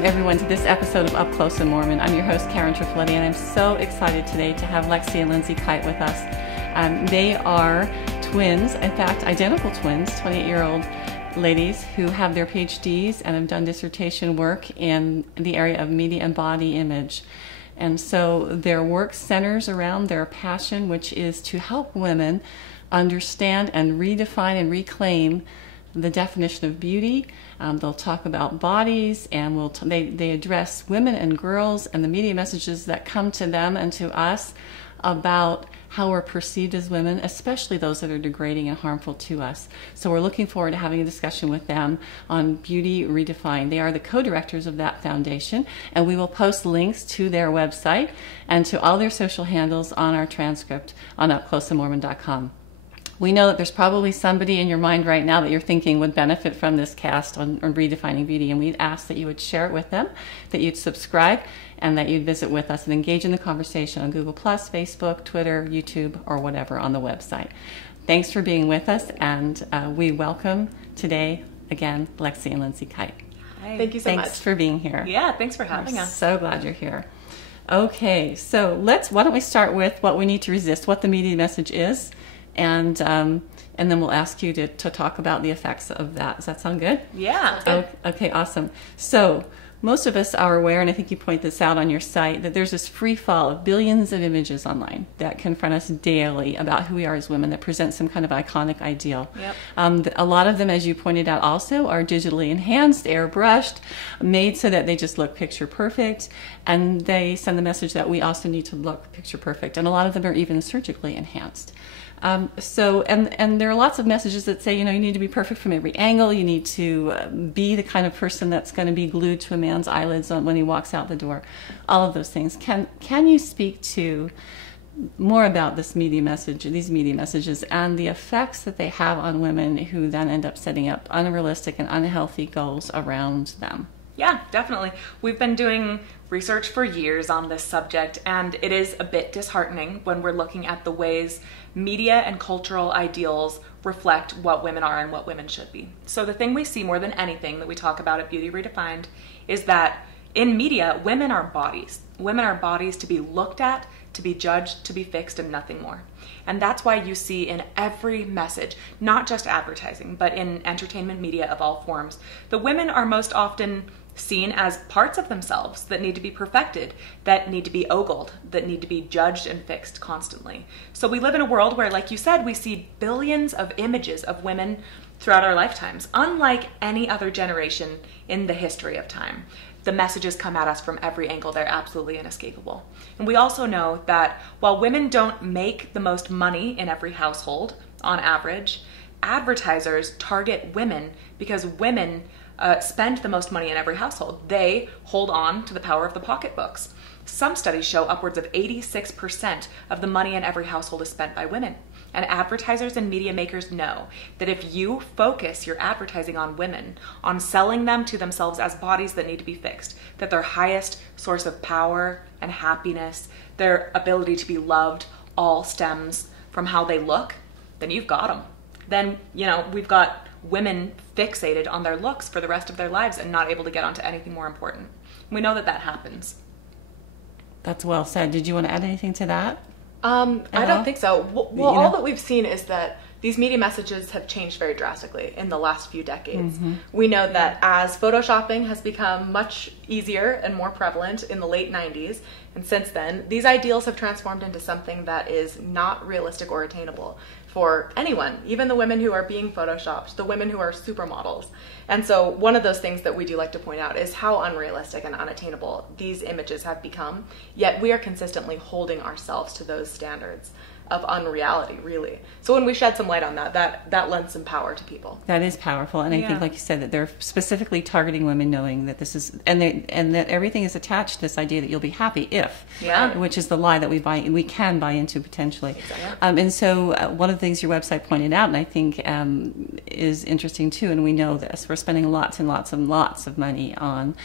Welcome everyone to this episode of Up Close and Mormon. I'm your host Karen Trifletti, and I'm so excited today to have Lexie and Lindsay Kite with us. They are twins, in fact identical twins, 28-year-old ladies who have their PhDs and have done dissertation work in the area of media and body image. And so their work centers around their passion, which is to help women understand and redefine and reclaim the definition of beauty. They'll talk about bodies, and they address women and girls and the media messages that come to them and to us about how we're perceived as women, especially those that are degrading and harmful to us. So we're looking forward to having a discussion with them on Beauty Redefined. They are the co-directors of that foundation, and we will post links to their website and to all their social handles on our transcript on upcloseandmormon.com. We know that there's probably somebody in your mind right now that you're thinking would benefit from this cast on Redefining Beauty, and we'd ask that you would share it with them, that you'd subscribe, and that you'd visit with us and engage in the conversation on Google+, Facebook, Twitter, YouTube, or whatever on the website. Thanks for being with us, and we welcome today, again, Lexie and Lindsay Kite. Hi. Thank you so much. Thanks for being here. Yeah, thanks for having us. So glad you're here. Okay, so why don't we start with what we need to resist, what the media message is, and then we'll ask you to talk about the effects of that. Does that sound good? Yeah. Okay, awesome. So most of us are aware, and I think you point this out on your site, that there's this free fall of billions of images online that confront us daily about who we are as women, that present some kind of iconic ideal. Yep. A lot of them, as you pointed out also, are digitally enhanced, airbrushed, made so that they just look picture perfect, and they send the message that we also need to look picture perfect, and a lot of them are even surgically enhanced. And there are lots of messages that say, you need to be perfect from every angle. You need to be the kind of person that's going to be glued to a man's eyelids when he walks out the door. All of those things. Can you speak to more about these media messages, and the effects that they have on women who then end up setting up unrealistic and unhealthy goals around them? Yeah, definitely. We've been doing research for years on this subject, and it is a bit disheartening when we're looking at the ways media and cultural ideals reflect what women are and what women should be. So the thing we see more than anything that we talk about at Beauty Redefined is that in media, women are bodies. Women are bodies to be looked at, to be judged, to be fixed, and nothing more. And that's why you see in every message, not just advertising, but in entertainment media of all forms, the women are most often seen as parts of themselves that need to be perfected, that need to be ogled, that need to be judged and fixed constantly. So we live in a world where, like you said, we see billions of images of women throughout our lifetimes, unlike any other generation in the history of time. The messages come at us from every angle. They're absolutely inescapable. And we also know that while women don't make the most money in every household on average, advertisers target women because women spend the most money in every household. They hold on to the power of the pocketbooks. Some studies show upwards of 86% of the money in every household is spent by women. And advertisers and media makers know that if you focus your advertising on women, on selling them to themselves as bodies that need to be fixed, that their highest source of power and happiness, their ability to be loved, all stems from how they look, then you've got them. Then, we've got women fixated on their looks for the rest of their lives and not able to get onto anything more important. We know that happens. That's well said. Did you want to add anything to that? I don't think so. Well, all that we've seen is that these media messages have changed very drastically in the last few decades. Mm-hmm. We know that as photoshopping has become much easier and more prevalent in the late 90s, and since then, these ideals have transformed into something that is not realistic or attainable for anyone, even the women who are being photoshopped, the women who are supermodels. And so one of those things that we do like to point out is how unrealistic and unattainable these images have become, yet we are consistently holding ourselves to those standards of unreality, really. So when we shed some light on that lends some power to people. That is powerful, and I think, like you said, that they're specifically targeting women, knowing that this is, and that everything is attached to this idea that you'll be happy if, which is the lie that we can buy into potentially. Exactly. And so one of the things your website pointed out, and I think is interesting too, and we know this, we're spending lots and lots and lots of money on,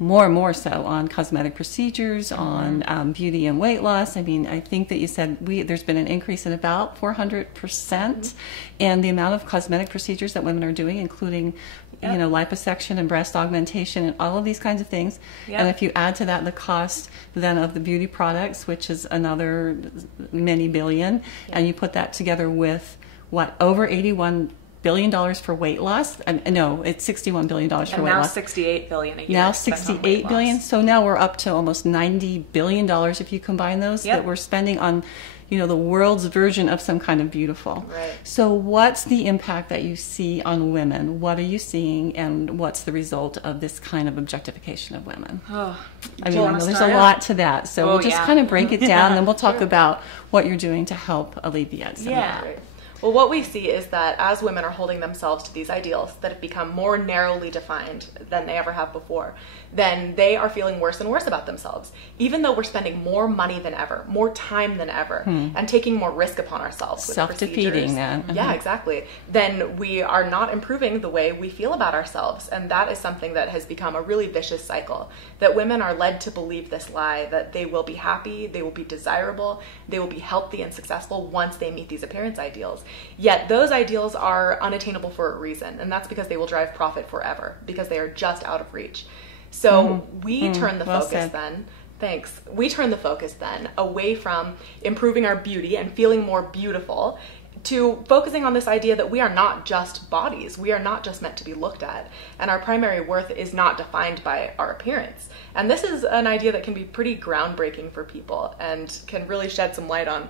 more and more so, on cosmetic procedures, on beauty and weight loss. I mean, I think that you said there's been an increase in about 400%, and the amount of cosmetic procedures that women are doing, including you know, liposuction and breast augmentation and all of these kinds of things. And if you add to that the cost then of the beauty products, which is another many billion, and you put that together with what, over $81 billion for weight loss? No, it's $61 billion for weight loss. Now $68 billion a year. Now $68 billion. So now we're up to almost $90 billion if you combine those that we're spending on, you know, the world's version of some kind of beautiful. Right. So what's the impact that you see on women? What are you seeing, and what's the result of this kind of objectification of women? Oh, I mean, I know there's a lot to that. So we'll just kind of break it down, and then we'll talk about what you're doing to help alleviate some of that. Right. Well, what we see is that as women are holding themselves to these ideals that have become more narrowly defined than they ever have before, then they are feeling worse and worse about themselves. Even though we're spending more money than ever, more time than ever, and taking more risk upon ourselves with self-defeating that. Yeah, exactly. Then we are not improving the way we feel about ourselves. And that is something that has become a really vicious cycle, that women are led to believe this lie, that they will be happy, they will be desirable, they will be healthy and successful once they meet these appearance ideals. Yet those ideals are unattainable for a reason, and that's because they will drive profit forever, because they are just out of reach. So we turn the focus then, we turn the focus then away from improving our beauty and feeling more beautiful to focusing on this idea that we are not just bodies, we are not just meant to be looked at, and our primary worth is not defined by our appearance. And this is an idea that can be pretty groundbreaking for people and can really shed some light on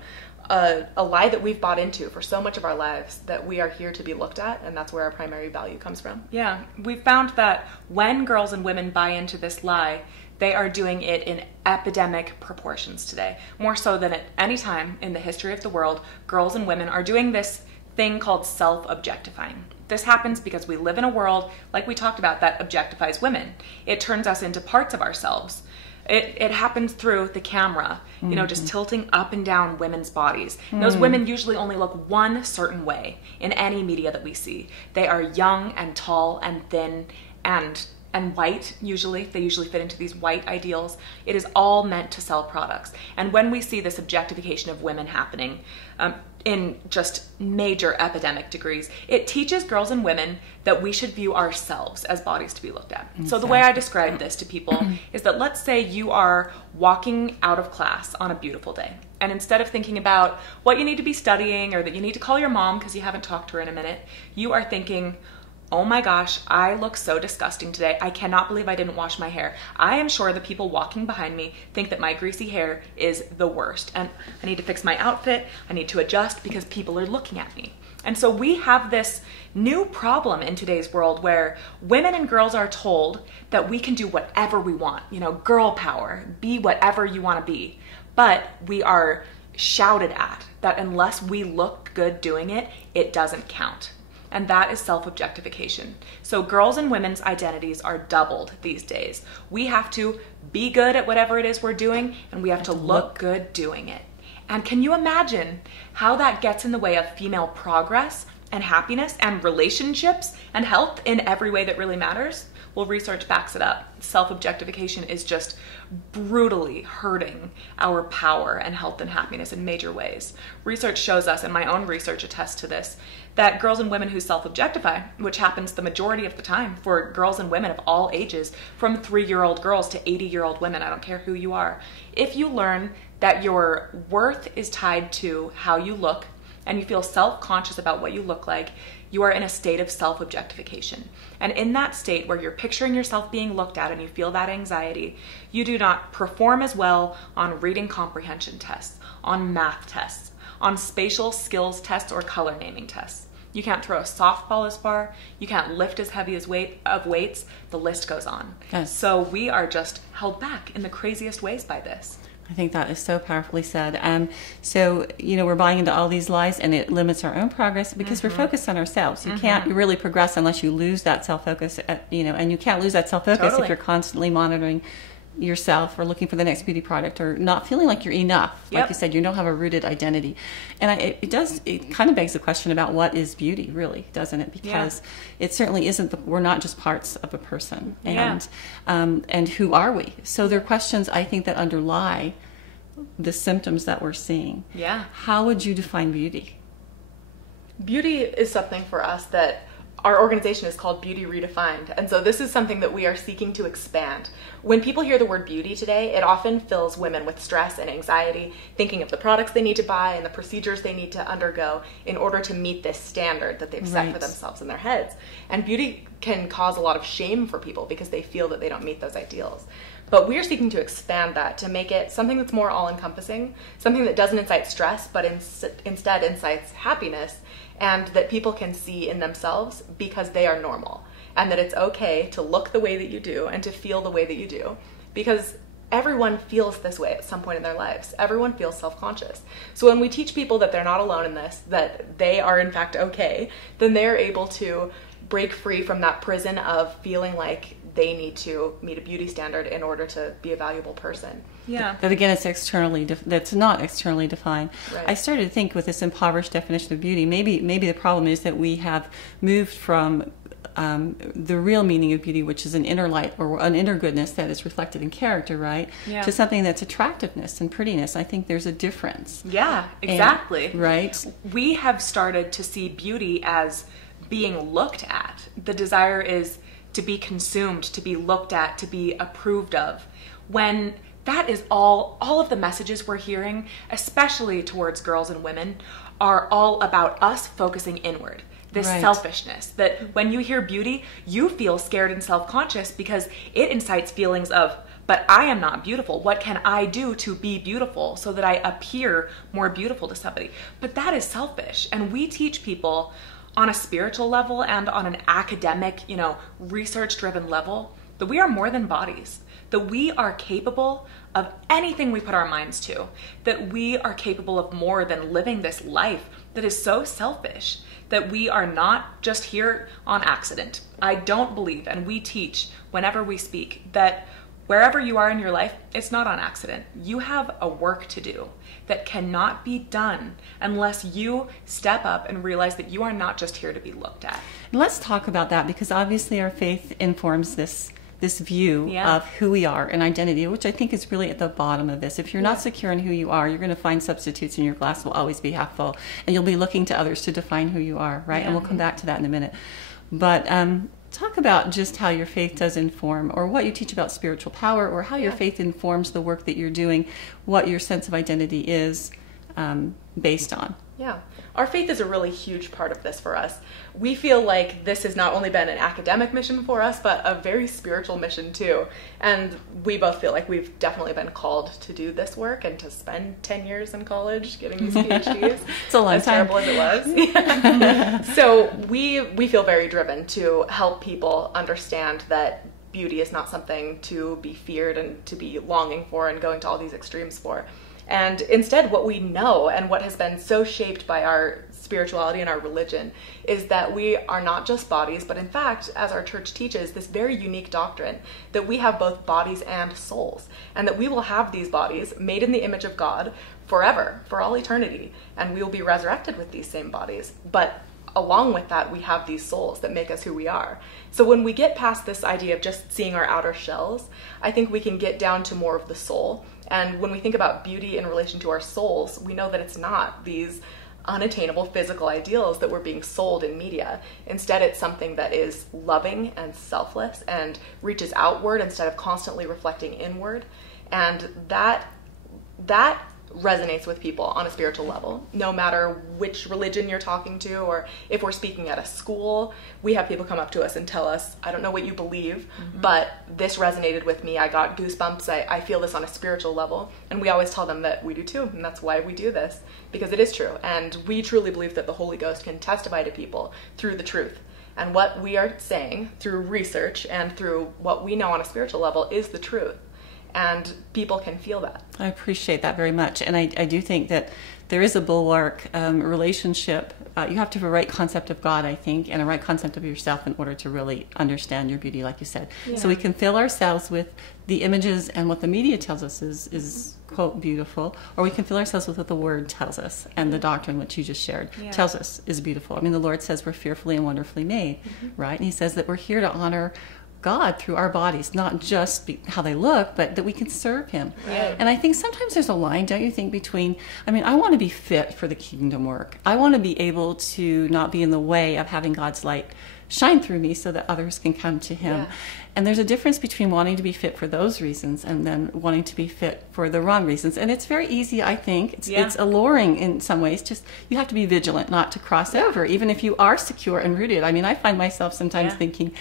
a lie that we've bought into for so much of our lives, that we are here to be looked at, and that's where our primary value comes from. Yeah, we've found that when girls and women buy into this lie, they are doing it in epidemic proportions today. More so than at any time in the history of the world, girls and women are doing this thing called self-objectifying. This happens because we live in a world, like we talked about, that objectifies women. It turns us into parts of ourselves. It happens through the camera, you know, just tilting up and down women's bodies. And those women usually only look one certain way in any media that we see. They are young and tall and thin and white, usually. They usually fit into these white ideals. It is all meant to sell products. And when we see this objectification of women happening in just major epidemic degrees, it teaches girls and women that we should view ourselves as bodies to be looked at. Exactly. So the way I describe this to people is that, let's say you are walking out of class on a beautiful day, and instead of thinking about what you need to be studying or that you need to call your mom because you haven't talked to her in a minute, you are thinking, oh my gosh, I look so disgusting today. I cannot believe I didn't wash my hair. I am sure the people walking behind me think that my greasy hair is the worst, and I need to fix my outfit. I need to adjust because people are looking at me. And so we have this new problem in today's world where women and girls are told that we can do whatever we want, you know, girl power, be whatever you want to be. But we are shouted at that unless we look good doing it, it doesn't count. And that is self-objectification. So girls and women's identities are doubled these days. We have to be good at whatever it is we're doing, and we have to look good doing it. And can you imagine how that gets in the way of female progress and happiness and relationships and health in every way that really matters? Well, research backs it up. Self-objectification is just brutally hurting our power and health and happiness in major ways. Research shows us, and my own research attests to this, that girls and women who self-objectify, which happens the majority of the time for girls and women of all ages, from 3-year-old girls to 80-year-old women, I don't care who you are, if you learn that your worth is tied to how you look and you feel self-conscious about what you look like, you are in a state of self-objectification. And in that state where you're picturing yourself being looked at and you feel that anxiety, you do not perform as well on reading comprehension tests, on math tests, on spatial skills tests or color naming tests. You can't throw a softball as far, you can't lift as heavy as weights, the list goes on. Yes. So we are just held back in the craziest ways by this. I think that is so powerfully said. So, you know, we're buying into all these lies, and it limits our own progress because we're focused on ourselves. You can't really progress unless you lose that self-focus, you know, and you can't lose that self-focus if you're constantly monitoring yourself or looking for the next beauty product or not feeling like you're enough. Like you said, you don't have a rooted identity. And it kind of begs the question about what is beauty, really, doesn't it? Because it certainly isn't, we're not just parts of a person. And who are we? So there are questions, I think, that underlie the symptoms that we're seeing. Yeah. How would you define beauty? Beauty is something for us that our organization is called Beauty Redefined. And so this is something that we are seeking to expand. When people hear the word beauty today, it often fills women with stress and anxiety, thinking of the products they need to buy and the procedures they need to undergo in order to meet this standard that they've set for themselves in their heads. And beauty can cause a lot of shame for people because they feel that they don't meet those ideals. But we're seeking to expand that to make it something that's more all-encompassing, something that doesn't incite stress, but instead incites happiness, and that people can see in themselves because they are normal, and that it's okay to look the way that you do and to feel the way that you do, because everyone feels this way at some point in their lives. Everyone feels self-conscious. So when we teach people that they're not alone in this, that they are in fact okay, then they're able to break free from that prison of feeling like they need to meet a beauty standard in order to be a valuable person. Yeah. That again, that's not externally defined. Right. I started to think with this impoverished definition of beauty, maybe the problem is that we have moved from the real meaning of beauty, which is an inner light or an inner goodness that is reflected in character, right? Yeah. To something that's attractiveness and prettiness. I think there's a difference. Yeah, exactly. Right? We have started to see beauty as being looked at. The desire is to be consumed, to be looked at, to be approved of. When that is all of the messages we're hearing, especially towards girls and women, are all about us focusing inward. This selfishness, that when you hear beauty, you feel scared and self-conscious because it incites feelings of, but I am not beautiful. What can I do to be beautiful so that I appear more beautiful to somebody? But that is selfish. And we teach people on a spiritual level and on an academic, research-driven level, that we are more than bodies, that we are capable of anything we put our minds to, that we are capable of more than living this life that is so selfish, that we are not just here on accident. I don't believe, and we teach whenever we speak, that wherever you are in your life, it's not on accident. You have a work to do that cannot be done unless you step up and realize that you are not just here to be looked at. And let's talk about that, because obviously our faith informs this view of who we are and identity, which I think is really at the bottom of this. If you're not secure in who you are, you're going to find substitutes, and your glass will always be half full, and you'll be looking to others to define who you are, right? And we'll come back to that in a minute. But talk about just how your faith does inform, or what you teach about spiritual power, or how your faith informs the work that you're doing, what your sense of identity is based on. Yeah. Our faith is a really huge part of this for us. We feel like this has not only been an academic mission for us, but a very spiritual mission too. And we both feel like we've definitely been called to do this work and to spend 10 years in college getting these PhDs. It's a long time. Terrible as it was. So we feel very driven to help people understand that beauty is not something to be feared and to be longing for and going to all these extremes for. And instead, what we know and what has been so shaped by our spirituality and our religion is that we are not just bodies, but in fact, as our church teaches, this very unique doctrine that we have both bodies and souls, and that we will have these bodies made in the image of God forever, for all eternity, and we will be resurrected with these same bodies. But along with that, we have these souls that make us who we are. So when we get past this idea of just seeing our outer shells, I think we can get down to more of the soul. And when we think about beauty in relation to our souls, we know that it's not these unattainable physical ideals that we're being sold in media. Instead, it's something that is loving and selfless and reaches outward instead of constantly reflecting inward. And that resonates with people on a spiritual level, no matter which religion you're talking to, or if we're speaking at a school. We have people come up to us and tell us, I don't know what you believe, but this resonated with me. I got goosebumps. I feel this on a spiritual level. And we always tell them that we do too, and that's why we do this, because it is true. And we truly believe that the Holy Ghost can testify to people through the truth. And what we are saying through research and through what we know on a spiritual level is the truth. And people can feel that. I appreciate that very much. And I do think that there is a bulwark relationship. You have to have a right concept of God, I think, and a right concept of yourself in order to really understand your beauty, like you said. Yeah. So we can fill ourselves with the images and what the media tells us is quote, beautiful, or we can fill ourselves with what the Word tells us, and the doctrine, which you just shared, tells us is beautiful. I mean, the Lord says we're fearfully and wonderfully made, right? And He says that we're here to honor God through our bodies, not just how they look, but that we can serve him. Right. And I think sometimes there's a line, don't you think, between, I mean, I want to be fit for the kingdom work. I want to be able to not be in the way of having God's light shine through me so that others can come to him. Yeah. And there's a difference between wanting to be fit for those reasons and then wanting to be fit for the wrong reasons. And it's very easy, I think. It's alluring in some ways. Just you have to be vigilant not to cross over, even if you are secure and rooted. I mean, I find myself sometimes thinking,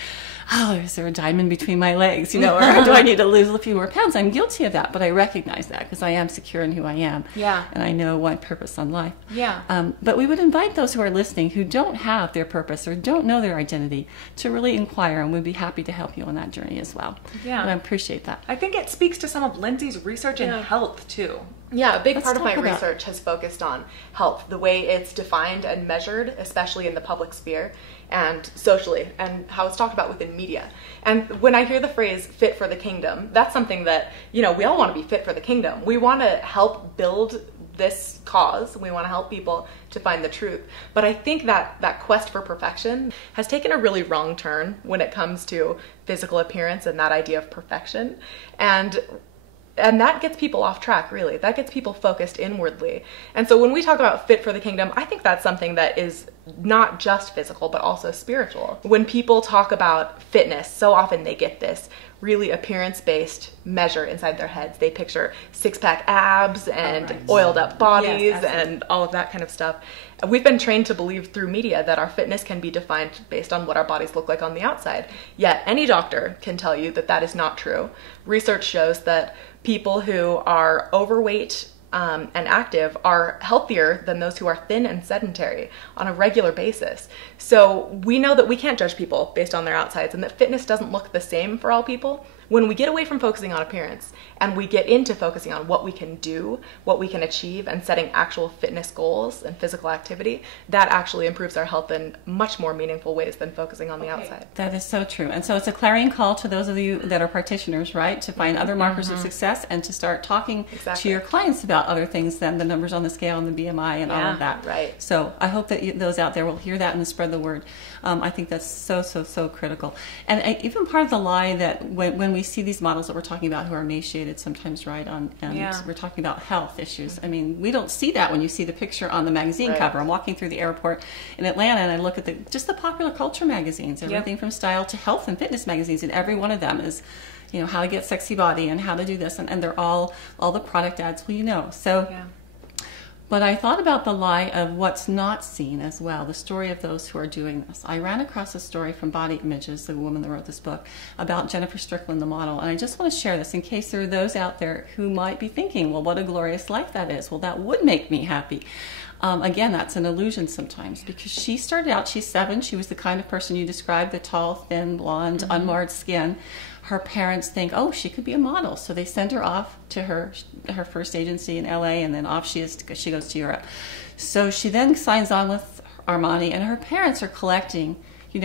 oh, is there a diamond between my legs? You know, or do I need to lose a few more pounds? I'm guilty of that, but I recognize that because I am secure in who I am. Yeah. And I know my purpose on life. Yeah. But we would invite those who are listening who don't have their purpose or don't know their identity to really inquire, and we'd be happy to help you on that journey as well. Yeah. And I appreciate that. I think it speaks to some of Lindsay's research in health too. Yeah, a big Let's part of my talk about- research has focused on health, the way it's defined and measured, especially in the public sphere and socially, and how it's talked about within media. And when I hear the phrase fit for the kingdom, that's something that, we all want to be fit for the kingdom. We want to help build this cause. We want to help people to find the truth. But I think that quest for perfection has taken a really wrong turn when it comes to physical appearance and that idea of perfection. And that gets people off track, really. That gets people focused inwardly. And so when we talk about fit for the kingdom, I think that's something that is not just physical, but also spiritual. When people talk about fitness, so often they get this really appearance-based measure inside their heads. They picture six-pack abs and oiled up bodies and all of that kind of stuff. We've been trained to believe through media that our fitness can be defined based on what our bodies look like on the outside. Yet any doctor can tell you that that is not true. Research shows that people who are overweight and active are healthier than those who are thin and sedentary on a regular basis. So we know that we can't judge people based on their outsides and that fitness doesn't look the same for all people. When we get away from focusing on appearance and we get into focusing on what we can do, what we can achieve, and setting actual fitness goals and physical activity, that actually improves our health in much more meaningful ways than focusing on the outside. That is so true. And so it's a clarion call to those of you that are practitioners, right, to find other markers of success and to start talking to your clients about other things than the numbers on the scale and the BMI and all of that. Right. So I hope that those out there will hear that and spread the word. I think that's so critical. And even part of the lie that when we see these models that we're talking about who are emaciated sometimes, right, and we're talking about health issues. I mean, we don't see that when you see the picture on the magazine cover. I'm walking through the airport in Atlanta and I look at just the popular culture magazines, everything from style to health and fitness magazines, and every one of them is, how to get sexy body and how to do this, and they're all the product ads, so. But I thought about the lie of what's not seen as well, the story of those who are doing this. I ran across a story from Body Images, the woman that wrote this book, about Jennifer Strickland, the model. And I just want to share this in case there are those out there who might be thinking, well, what a glorious life that is. Well, that would make me happy. Again, that's an illusion sometimes because she started out, she's 7. She was the kind of person you described, the tall, thin, blonde, unmarred skin. Her parents think, oh, she could be a model. So they send her off to her first agency in LA, and then off she goes to Europe. So she then signs on with Armani, and her parents are collecting,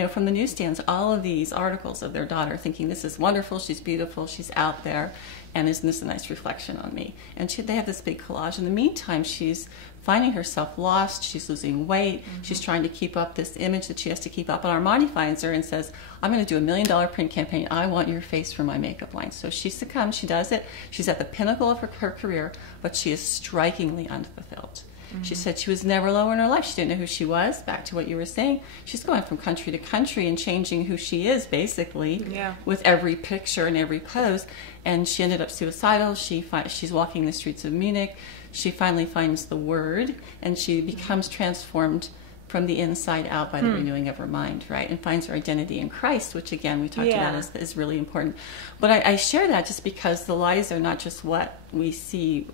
from the newsstands, all of these articles of their daughter, thinking this is wonderful, she's beautiful, she's out there, and isn't this a nice reflection on me? And they have this big collage. In the meantime, she's finding herself lost, she's losing weight, she's trying to keep up this image that she has to keep up, and Armani finds her and says, I'm going to do $1 million print campaign, I want your face for my makeup line. So she succumbs, she does it, she's at the pinnacle of her career, but she is strikingly unfulfilled. She said she was never lower in her life. She didn't know who she was. Back to what you were saying. She's going from country to country and changing who she is, basically, with every picture and every pose. And she ended up suicidal. She's walking the streets of Munich. She finally finds the word, and she becomes transformed from the inside out by the renewing of her mind, right? And finds her identity in Christ, which, again, we talked about is really important. But I share that just because the lies are not just what we see,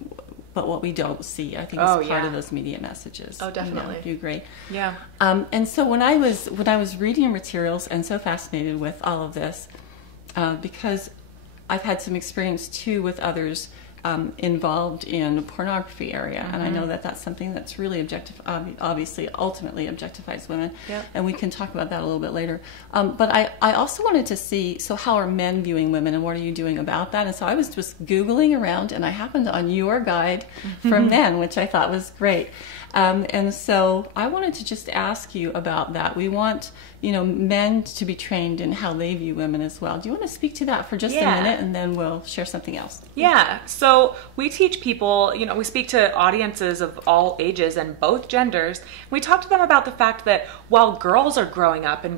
but what we don't see, I think, is part of those media messages. Oh, definitely. Do you agree? Yeah. And so when I was reading your materials and so fascinated with all of this, because I've had some experience too with others involved in the pornography area, and I know that that's something that's really obviously ultimately objectifies women, and we can talk about that a little bit later. But I also wanted to see, so how are men viewing women, and what are you doing about that? And so I was just Googling around, and I happened on your guide for men, which I thought was great. And so I wanted to just ask you about that. We want, men to be trained in how they view women as well. Do you want to speak to that for just a minute, and then we'll share something else? Yeah. So we teach people, we speak to audiences of all ages and both genders. We talk to them about the fact that while girls are growing up and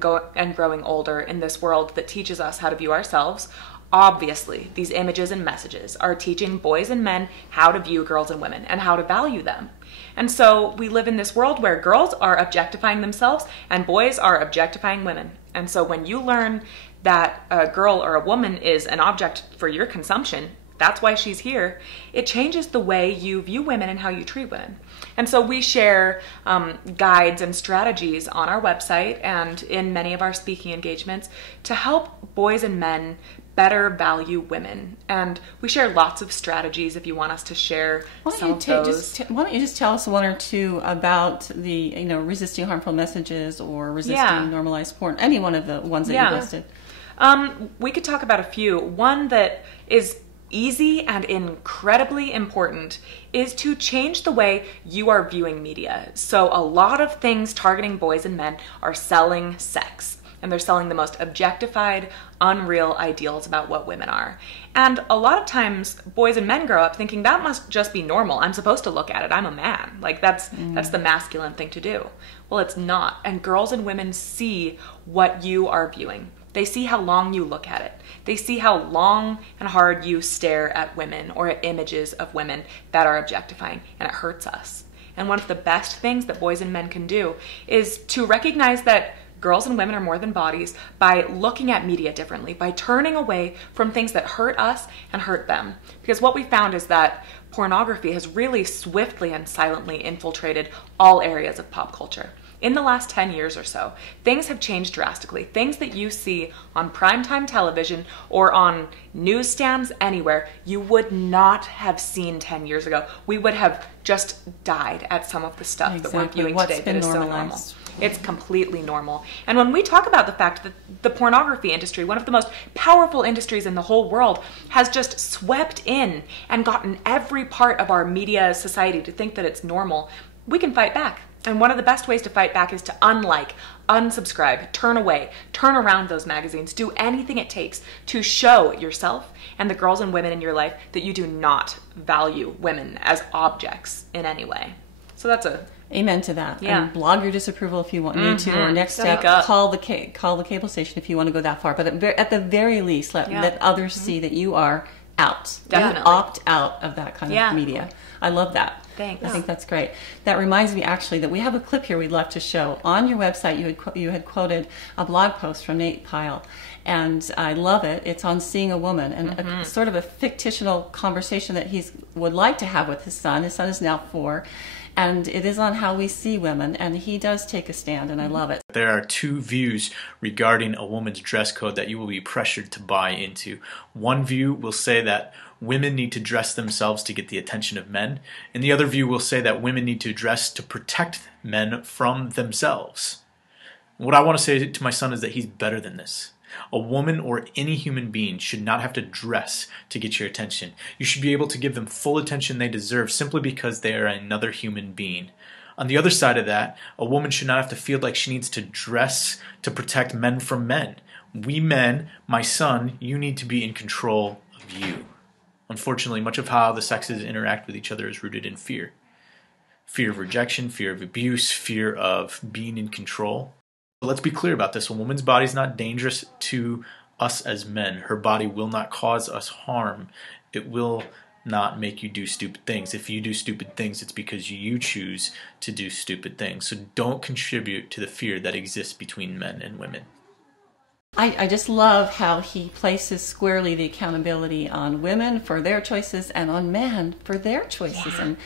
growing older in this world that teaches us how to view ourselves, obviously these images and messages are teaching boys and men how to view girls and women and how to value them. And so we live in this world where girls are objectifying themselves and boys are objectifying women. And so when you learn that a girl or a woman is an object for your consumption, that's why she's here, it changes the way you view women and how you treat women. And so we share guides and strategies on our website and in many of our speaking engagements to help boys and men better value women. And we share lots of strategies if you want us to share some of those. Why don't you just tell us one or two about the, resisting harmful messages or resisting normalized porn, any one of the ones that you listed. We could talk about a few. One that is easy and incredibly important is to change the way you are viewing media. So a lot of things targeting boys and men are selling sex. And they're selling the most objectified, unreal ideals about what women are. And a lot of times, boys and men grow up thinking that must just be normal. I'm supposed to look at it. I'm a man. Like that's the masculine thing to do. Well, it's not. And girls and women see what you are viewing. They see how long you look at it. They see how long and hard you stare at women or at images of women that are objectifying, and it hurts us. And one of the best things that boys and men can do is to recognize that girls and women are more than bodies by looking at media differently, by turning away from things that hurt us and hurt them. Because what we found is that pornography has really swiftly and silently infiltrated all areas of pop culture. In the last 10 years or so, things have changed drastically. Things that you see on primetime television or on newsstands anywhere, you would not have seen 10 years ago. We would have just died at some of the stuff that we're viewing today that is so normal. It's completely normal. And when we talk about the fact that the pornography industry, one of the most powerful industries in the whole world, has just swept in and gotten every part of our media society to think that it's normal, we can fight back. And one of the best ways to fight back is to unlike, unsubscribe, turn away, turn around those magazines, do anything it takes to show yourself and the girls and women in your life that you do not value women as objects in any way. So that's a... Amen to that. Yeah. And blog your disapproval if you want need to, or next step, call the cable station if you want to go that far. But at the very least, let others see that you are out. Definitely. You opt out of that kind of media. I love that. Thanks. I think that's great. That reminds me actually that we have a clip here we'd love to show. On your website, you had quoted a blog post from Nate Pyle, and I love it. It's on seeing a woman, and a sort of a fictional conversation that he would like to have with his son. His son is now 4. And it is on how we see women, and he does take a stand, and I love it. There are two views regarding a woman's dress code that you will be pressured to buy into. One view will say that women need to dress themselves to get the attention of men, and the other view will say that women need to dress to protect men from themselves. What I want to say to my son is that he's better than this. A woman or any human being should not have to dress to get your attention. You should be able to give them full attention they deserve simply because they are another human being. On the other side of that, a woman should not have to feel like she needs to dress to protect men from men. We men, my son, you need to be in control of you. Unfortunately, much of how the sexes interact with each other is rooted in fear. Fear of rejection, fear of abuse, fear of being in control. Let's be clear about this. A woman's body is not dangerous to us as men. Her body will not cause us harm. It will not make you do stupid things. If you do stupid things, it's because you choose to do stupid things. So don't contribute to the fear that exists between men and women. I just love how he places squarely the accountability on women for their choices and on men for their choices, and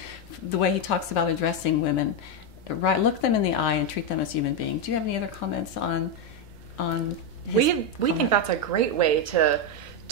the way he talks about addressing women. Right, look them in the eye and treat them as human beings. Do you have any other comments on his We think that's a great way to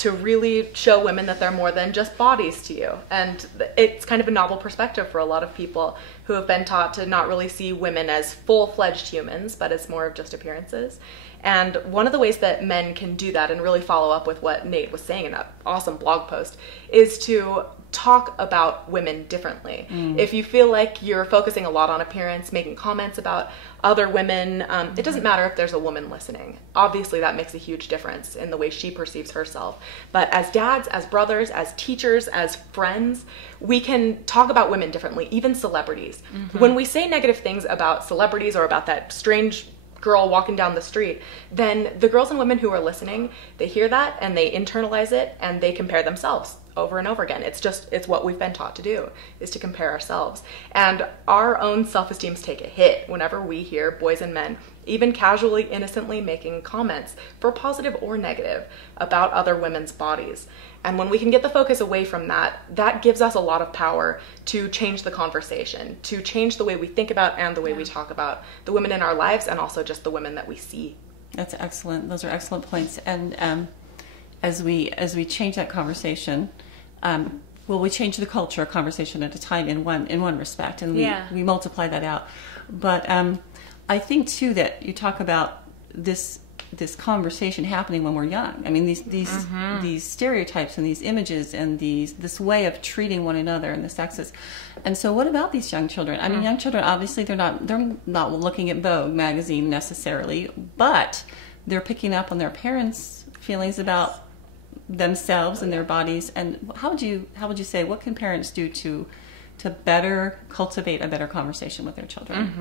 really show women that they're more than just bodies to you. And it's kind of a novel perspective for a lot of people who have been taught to not really see women as full-fledged humans, but as more of just appearances. And one of the ways that men can do that and really follow up with what Nate was saying in that awesome blog post is to talk about women differently. If you feel like you're focusing a lot on appearance, making comments about other women, it doesn't matter if there's a woman listening. Obviously, that makes a huge difference in the way she perceives herself. But as dads, as brothers, as teachers, as friends, we can talk about women differently, even celebrities. When we say negative things about celebrities or about that strange girl walking down the street, then the girls and women who are listening, they hear that and they internalize it and they compare themselves over and over again. It's what we've been taught to do, is to compare ourselves. And our own self-esteems take a hit whenever we hear boys and men, even casually, innocently making comments, for positive or negative, about other women's bodies. And when we can get the focus away from that, that gives us a lot of power to change the conversation, to change the way we think about and the way we talk about the women in our lives, and also just the women that we see. That's excellent. Those are excellent points. And as we change that conversation, we change the culture, a conversation at a time in one respect, and we multiply that out. But I think too that you talk about this conversation happening when we're young. I mean, these stereotypes and these images and this way of treating one another and the sexes. And so, what about these young children? I mean, young children, obviously they're not looking at Vogue magazine necessarily, but they're picking up on their parents' feelings about themselves and their bodies. And how would you say, what can parents do to better cultivate a better conversation with their children?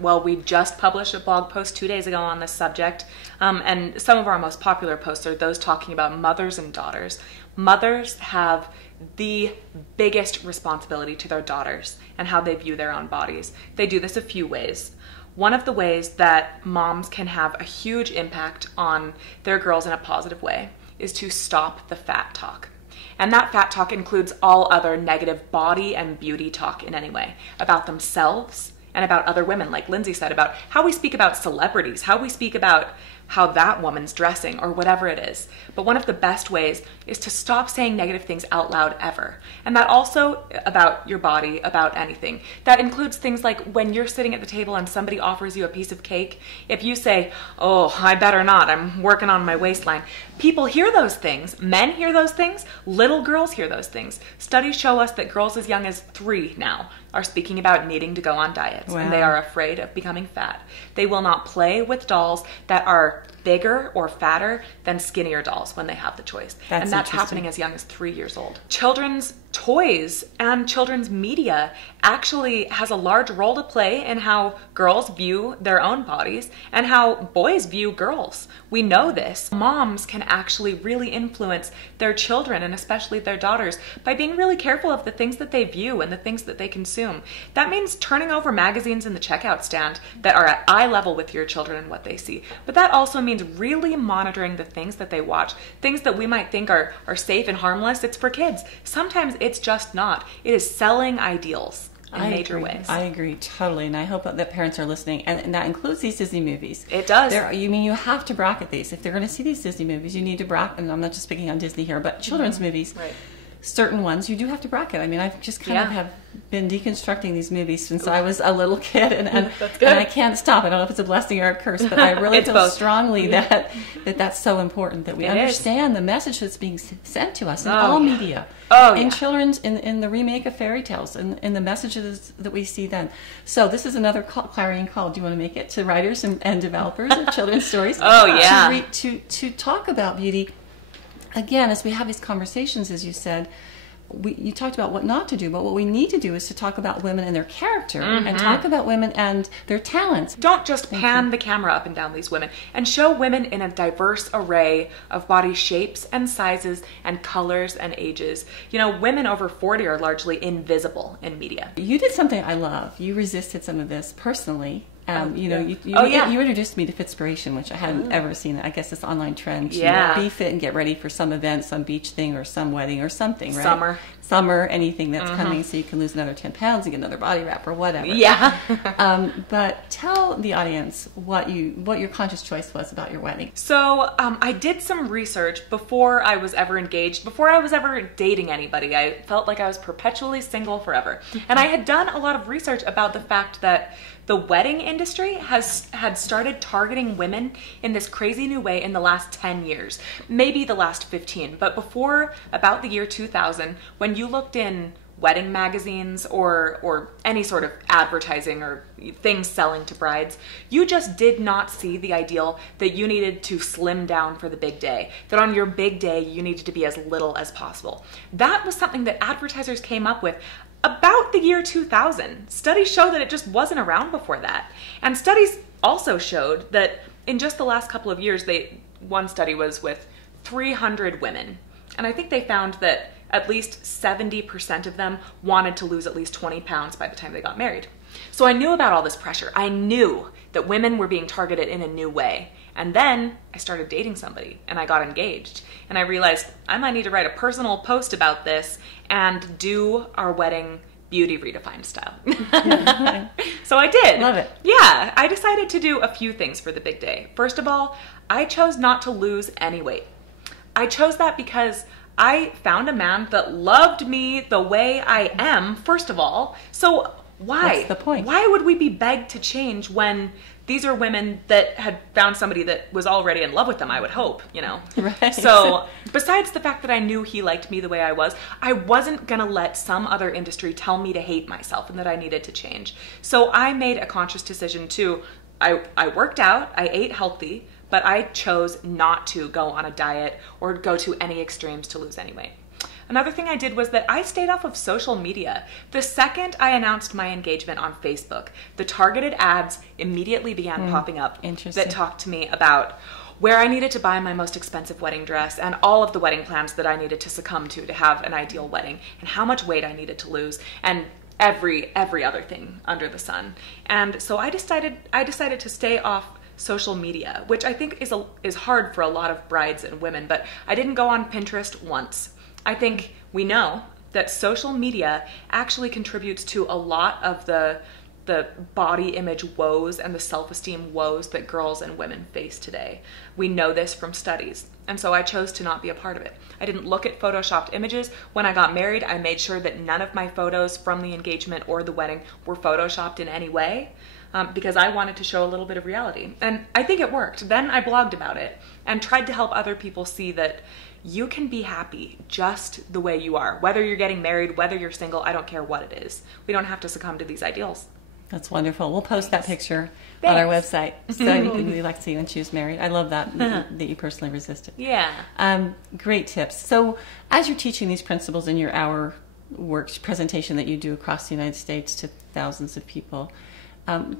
Well, we just published a blog post 2 days ago on this subject, and some of our most popular posts are those talking about mothers and daughters. Mothers have the biggest responsibility to their daughters and how they view their own bodies. They do this a few ways. One of the ways that moms can have a huge impact on their girls in a positive way is to stop the fat talk. And that fat talk includes all other negative body and beauty talk in any way, about themselves and about other women, like Lindsay said, about how we speak about celebrities, how we speak about how that woman's dressing or whatever it is. But one of the best ways is to stop saying negative things out loud ever. And that also about your body, about anything. That includes things like when you're sitting at the table and somebody offers you a piece of cake, if you say, "Oh, I better not, I'm working on my waistline," people hear those things. Men hear those things. Little girls hear those things. Studies show us that girls as young as 3 now are speaking about needing to go on diets. Wow. And they are afraid of becoming fat. They will not play with dolls that are bigger or fatter than skinnier dolls when they have the choice. And that's happening as young as 3 years old. Children's toys and children's media actually has a large role to play in how girls view their own bodies and how boys view girls. We know this. Moms can actually really influence their children, and especially their daughters, by being really careful of the things that they view and the things that they consume. That means turning over magazines in the checkout stand that are at eye level with your children and what they see. But that also means really monitoring the things that they watch. Things that we might think are safe and harmless. It's for kids. Sometimes it's just not. It is selling ideals in major ways. I agree totally, and I hope that parents are listening, and that includes these Disney movies. It does. You have to bracket these. If they're going to see these Disney movies, you need to bracket, and I'm not just speaking on Disney here, but children's movies. Right. Certain ones you do have to bracket. I mean, I've just kind of have been deconstructing these movies since I was a little kid, and I can't stop. I don't know if it's a blessing or a curse, but I really feel strongly that that's so important, that we understand the message that's being sent to us in all media. In children's, in the remake of fairy tales, in the messages that we see then. So this is another clarion call. Do you want to make it to writers and developers of children's stories? To talk about beauty. Again, as we have these conversations, as you said, you talked about what not to do, but what we need to do is to talk about women and their character, and talk about women and their talents. Don't just pan the camera up and down these women, and show women in a diverse array of body shapes and sizes and colors and ages. You know, women over 40 are largely invisible in media. You did something I love. You resisted some of this personally. You introduced me to Fitspiration, which I hadn't ever seen. I guess this online trend to be fit and get ready for some event, some beach thing or some wedding or something, right? Summer, anything that's coming, so you can lose another 10 pounds and get another body wrap or whatever. Yeah. But tell the audience what your conscious choice was about your wedding. So I did some research before I was ever engaged, before I was ever dating anybody. I felt like I was perpetually single forever. And I had done a lot of research about the fact that the wedding industry had started targeting women in this crazy new way in the last 10 years, maybe the last 15. But before about the year 2000, when you looked in wedding magazines or any sort of advertising or things selling to brides, you just did not see the ideal that you needed to slim down for the big day, that on your big day you needed to be as little as possible. That was something that advertisers came up with about the year 2000. Studies show that it just wasn't around before that. And studies also showed that in just the last couple of years, one study was with 300 women. And I think they found that at least 70% of them wanted to lose at least 20 pounds by the time they got married. So I knew about all this pressure. I knew that women were being targeted in a new way. And then I started dating somebody and I got engaged. And I realized I might need to write a personal post about this and do our wedding beauty redefined style. So I did. Love it. Yeah, I decided to do a few things for the big day. First of all, I chose not to lose any weight. I chose that because I found a man that loved me the way I am, first of all. So why? What's the point? Why would we be begged to change when these are women that had found somebody that was already in love with them, I would hope, you know? Right. So besides the fact that I knew he liked me the way I wasn't gonna let some other industry tell me to hate myself and that I needed to change. So I made a conscious decision to, I worked out, I ate healthy, but I chose not to go on a diet or go to any extremes to lose any weight. Another thing I did was that I stayed off of social media. The second I announced my engagement on Facebook, the targeted ads immediately began popping up that talked to me about where I needed to buy my most expensive wedding dress and all of the wedding plans that I needed to succumb to have an ideal wedding and how much weight I needed to lose and every other thing under the sun. And so I decided to stay off social media, which I think is hard for a lot of brides and women, but I didn't go on Pinterest once. I think we know that social media actually contributes to a lot of the body image woes and the self-esteem woes that girls and women face today. We know this from studies. And so I chose to not be a part of it. I didn't look at photoshopped images. When I got married, I made sure that none of my photos from the engagement or the wedding were photoshopped in any way. Because I wanted to show a little bit of reality. And I think it worked. Then I blogged about it and tried to help other people see that you can be happy just the way you are. Whether you're getting married, whether you're single, I don't care what it is. We don't have to succumb to these ideals. That's wonderful. We'll post that picture on our website so you can be Lexie when she was married. I love that, that you personally resisted. Yeah. Great tips. So as you're teaching these principles in your hour works presentation that you do across the United States to thousands of people,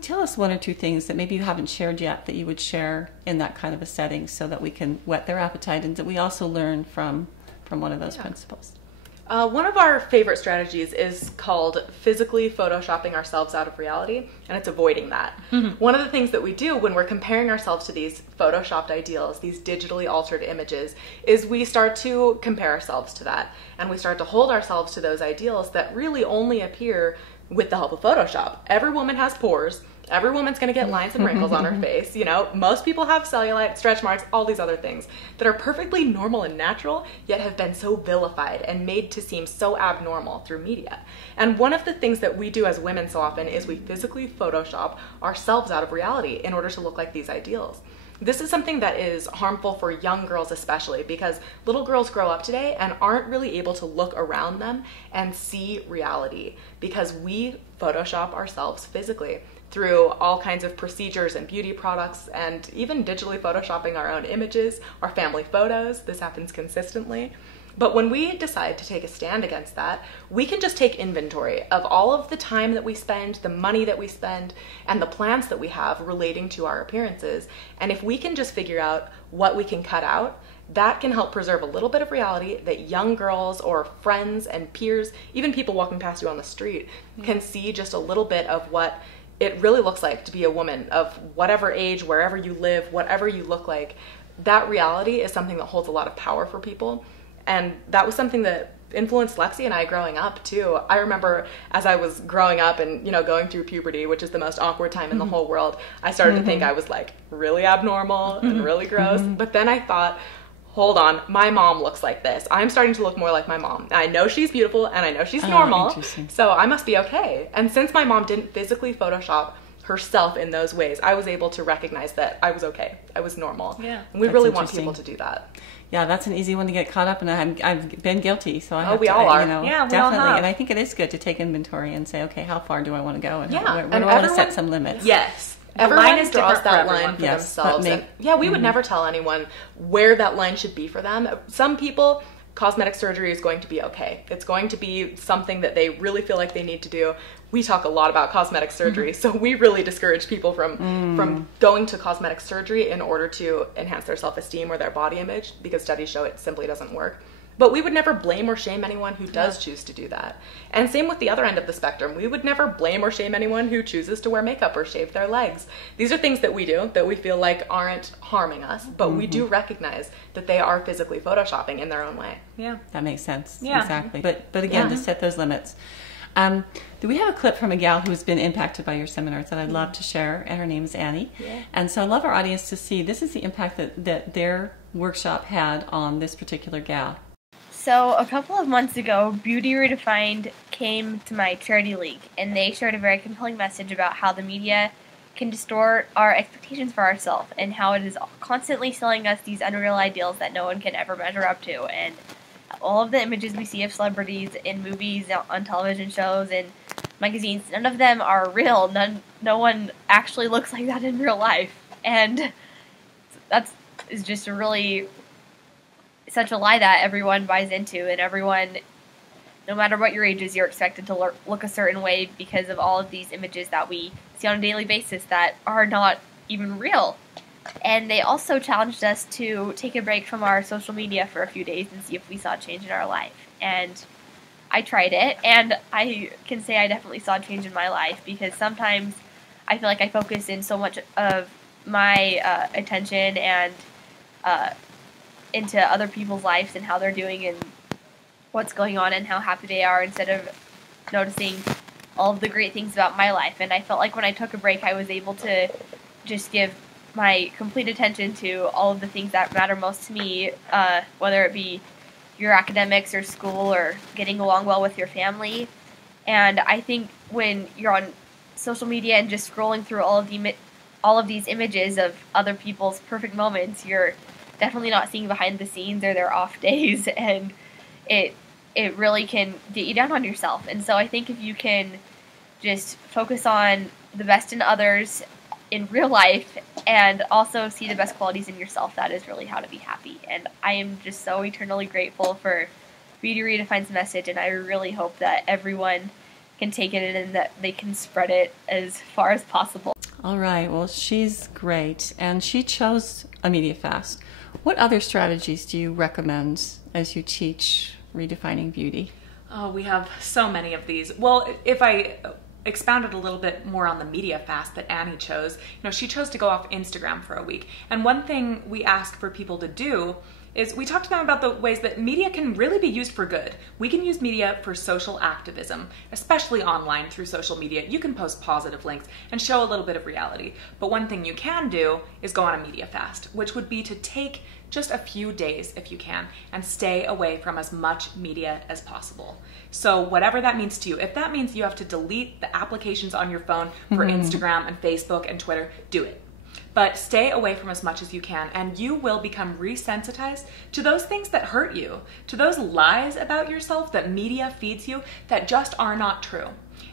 tell us one or two things that maybe you haven't shared yet that you would share in that kind of a setting so that we can whet their appetite and that we also learn from one of those principles. One of our favorite strategies is called physically photoshopping ourselves out of reality, and it's avoiding that. One of the things that we do when we're comparing ourselves to these photoshopped ideals, these digitally altered images, is we start to compare ourselves to that, and we start to hold ourselves to those ideals that really only appear with the help of Photoshop. Every woman has pores. Every woman's going to get lines and wrinkles on her face. You know, most people have cellulite, stretch marks, all these other things that are perfectly normal and natural, yet have been so vilified and made to seem so abnormal through media. And one of the things that we do as women so often is we physically Photoshop ourselves out of reality in order to look like these ideals. This is something that is harmful for young girls especially because little girls grow up today and aren't really able to look around them and see reality because we Photoshop ourselves physically through all kinds of procedures and beauty products and even digitally photoshopping our own images, our family photos. This happens consistently. But when we decide to take a stand against that, we can just take inventory of all of the time that we spend, the money that we spend, and the plans that we have relating to our appearances. And if we can just figure out what we can cut out, that can help preserve a little bit of reality that young girls or friends and peers, even people walking past you on the street, can see just a little bit of what it really looks like to be a woman of whatever age, wherever you live, whatever you look like. That reality is something that holds a lot of power for people. And that was something that influenced Lexie and I growing up too. I remember as I was growing up and, you know, going through puberty, which is the most awkward time in the whole world, I started to think I was like really abnormal and really gross. But then I thought, hold on, my mom looks like this. I'm starting to look more like my mom. I know she's beautiful and I know she's normal, so I must be okay. And since my mom didn't physically Photoshop herself in those ways, I was able to recognize that I was okay. I was normal. Yeah. And we really want people to do that. Yeah, that's an easy one to get caught up in. I've been guilty, so I have we all are. You know, Yeah, we definitely. all have. And I think it is good to take inventory and say, okay, how far do I want to go, and Yeah. where And do I want to everyone- set some limits? Yes. The Everyone line is draws different that for line everyone. for Yes, themselves. but And yeah, we would never tell anyone where that line should be for them. Some people, cosmetic surgery is going to be okay. It's going to be something that they really feel like they need to do. We talk a lot about cosmetic surgery, so we really discourage people from going to cosmetic surgery in order to enhance their self-esteem or their body image, because studies show it simply doesn't work. But we would never blame or shame anyone who does choose to do that. And same with the other end of the spectrum. We would never blame or shame anyone who chooses to wear makeup or shave their legs. These are things that we do that we feel like aren't harming us, but we do recognize that they are physically photoshopping in their own way. Yeah. That makes sense. Yeah. Exactly. But again, to set those limits. Do we have a clip from a gal who's been impacted by your seminars that I'd love to share, and her name is Annie. Yeah. And so I'd love our audience to see, this is the impact that their workshop had on this particular gal. So a couple of months ago, Beauty Redefined came to my charity league, and they shared a very compelling message about how the media can distort our expectations for ourselves, and how it is constantly selling us these unreal ideals that no one can ever measure up to. And all of the images we see of celebrities in movies, on television shows, and magazines, none of them are real. No one actually looks like that in real life. And that is just a really such a lie that everyone buys into, and everyone, no matter what your age is, you're expected to look a certain way because of all of these images that we see on a daily basis that are not even real. And they also challenged us to take a break from our social media for a few days and see if we saw a change in our life. And I tried it, and I can say I definitely saw a change in my life, because sometimes I feel like I focus in so much of my attention and into other people's lives and how they're doing and what's going on and how happy they are, instead of noticing all of the great things about my life. And I felt like when I took a break, I was able to just give my complete attention to all of the things that matter most to me, whether it be your academics or school or getting along well with your family. And I think when you're on social media and just scrolling through all of these images of other people's perfect moments, you're definitely not seeing behind the scenes or their off days, and it really can get you down on yourself. And so I think if you can just focus on the best in others in real life and also see the best qualities in yourself, that is really how to be happy. And I am just so eternally grateful for Beauty Redefined's message, and I really hope that everyone can take it and that they can spread it as far as possible. All right. Well, she's great, and she chose a media fast. What other strategies do you recommend as you teach redefining beauty? Oh, we have so many of these. Well, if I expounded a little bit more on the media fast that Annie chose, she chose to go off Instagram for a week. And one thing we ask for people to do is we talked to them about the ways that media can really be used for good. We can use media for social activism, especially online through social media. You can post positive links and show a little bit of reality. But one thing you can do is go on a media fast, which would be to take just a few days, if you can, and stay away from as much media as possible. So whatever that means to you, if that means you have to delete the applications on your phone for Instagram and Facebook and Twitter, do it. But stay away from as much as you can, and you will become resensitized to those things that hurt you, to those lies about yourself that media feeds you that just are not true.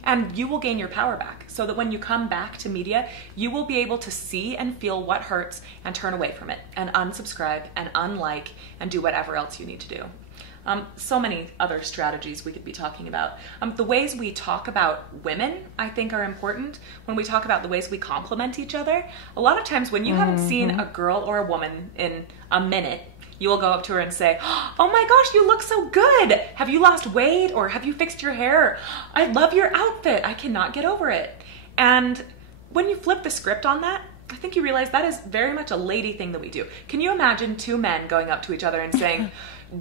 And you will gain your power back, so that when you come back to media, you will be able to see and feel what hurts and turn away from it, and unsubscribe and unlike and do whatever else you need to do. So many other strategies we could be talking about. The ways we talk about women, I think, are important. When we talk about the ways we compliment each other, a lot of times when you haven't seen a girl or a woman in a minute, you will go up to her and say, "Oh my gosh, you look so good. Have you lost weight, or have you fixed your hair? I love your outfit. I cannot get over it." And when you flip the script on that, I think you realize that is very much a lady thing that we do. Can you imagine two men going up to each other and saying,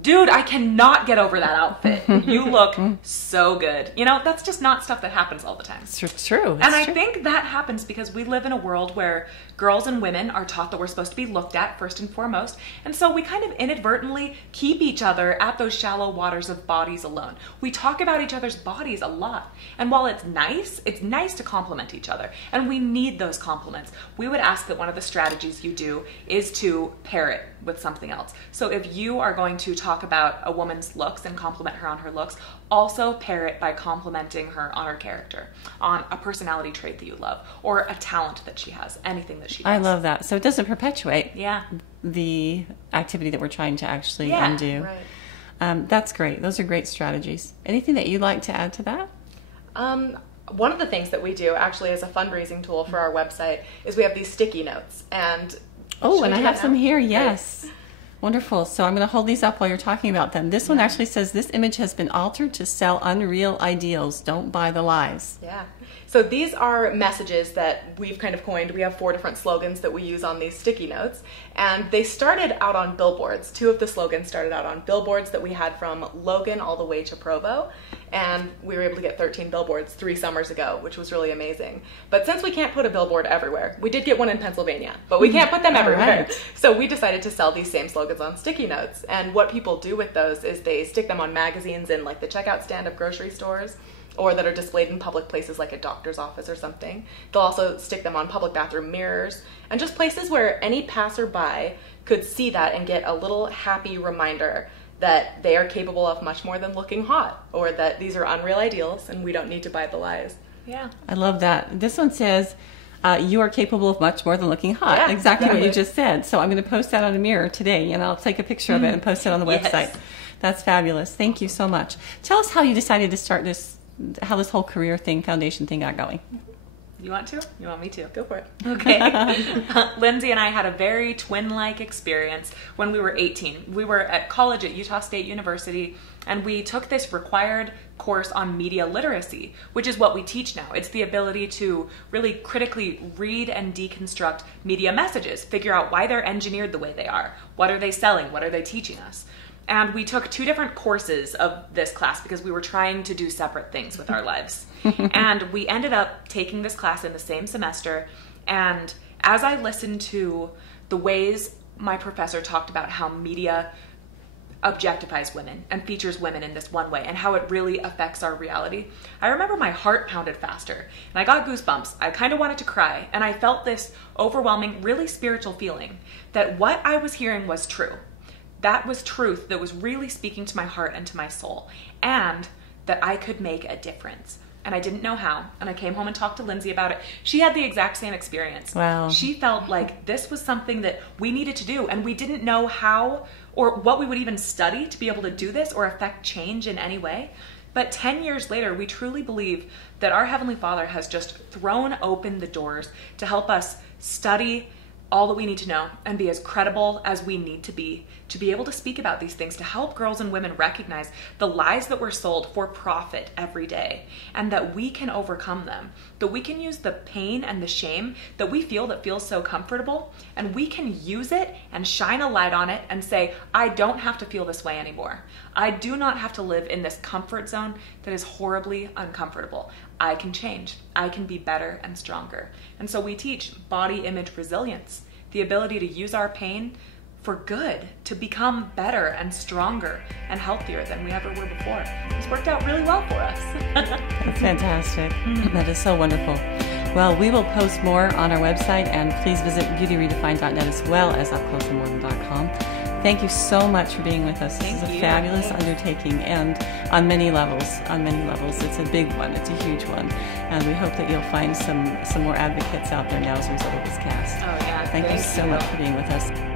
dude, I cannot get over that outfit. You look so good. You know, that's just not stuff that happens all the time. It's true. And I think that happens because we live in a world where girls and women are taught that we're supposed to be looked at first and foremost. And so we kind of inadvertently keep each other at those shallow waters of bodies alone. We talk about each other's bodies a lot. And while it's nice to compliment each other. And we need those compliments. We would ask that one of the strategies you do is to pair it with something else. So if you are going to talk about a woman's looks and compliment her on her looks, also pair it by complimenting her on her character, on a personality trait that you love, or a talent that she has, anything that she does. I love that. So it doesn't perpetuate Yeah. the activity that we're trying to actually undo. Right. That's great. Those are great strategies. Anything that you'd like to add to that? One of the things that we do actually as a fundraising tool for our website is we have these sticky notes. And and I have some here. Yes. Wonderful. So I'm going to hold these up while you're talking about them. This one actually says, this image has been altered to sell unreal ideals. Don't buy the lies. Yeah. So these are messages that we've kind of coined. We have 4 different slogans that we use on these sticky notes. And they started out on billboards. 2 of the slogans started out on billboards that we had from Logan all the way to Provo. And we were able to get 13 billboards 3 summers ago, which was really amazing. But since we can't put a billboard everywhere, we did get one in Pennsylvania, but we can't put them everywhere. Right. So we decided to sell these same slogans on sticky notes. And what people do with those is they stick them on magazines in like the checkout stand of grocery stores, or that are displayed in public places like a doctor's office or something. They'll also stick them on public bathroom mirrors and just places where any passerby could see that and get a little happy reminder that they are capable of much more than looking hot, or that these are unreal ideals and we don't need to buy the lies. Yeah. I love that. This one says, you are capable of much more than looking hot. Yeah, exactly what you just said. So I'm going to post that on a mirror today, and I'll take a picture of it and post it on the website. Yes. That's fabulous. Thank you so much. Tell us how you decided to start this, how this whole career thing, foundation thing got going. You want to? You want me to? Go for it. Okay. Lindsay and I had a very twin-like experience when we were 18. We were at college at Utah State University, and we took this required course on media literacy, which is what we teach now. It's the ability to really critically read and deconstruct media messages, figure out why they're engineered the way they are. What are they selling? What are they teaching us? And we took 2 different courses of this class because we were trying to do separate things with our lives. And we ended up taking this class in the same semester. And as I listened to the ways my professor talked about how media objectifies women and features women in this one way and how it really affects our reality, I remember my heart pounded faster and I got goosebumps. I kind of wanted to cry, and I felt this overwhelming, really spiritual feeling that what I was hearing was true. That was truth that was really speaking to my heart and to my soul, and that I could make a difference. And I didn't know how. And I came home and talked to Lindsay about it. She had the exact same experience. Wow. She felt like this was something that we needed to do, and we didn't know how or what we would even study to be able to do this or affect change in any way. But 10 years later, we truly believe that our Heavenly Father has just thrown open the doors to help us study all that we need to know and be as credible as we need to be able to speak about these things, to help girls and women recognize the lies that were sold for profit every day, and that we can overcome them, that we can use the pain and the shame that we feel that feels so comfortable, and we can use it and shine a light on it and say, I don't have to feel this way anymore. I do not have to live in this comfort zone that is horribly uncomfortable. I can change. I can be better and stronger. And so we teach body image resilience, the ability to use our pain for good, to become better and stronger and healthier than we ever were before. It's worked out really well for us. That's fantastic. That is so wonderful. Well, we will post more on our website, and please visit beautyredefined.net as well as upcloseandmormon.com. Thank you so much for being with us. This is a fabulous undertaking, and on many levels. It's a big one. It's a huge one. And we hope that you'll find some more advocates out there now as a result of this cast. Oh yeah. Thank you so much for being with us.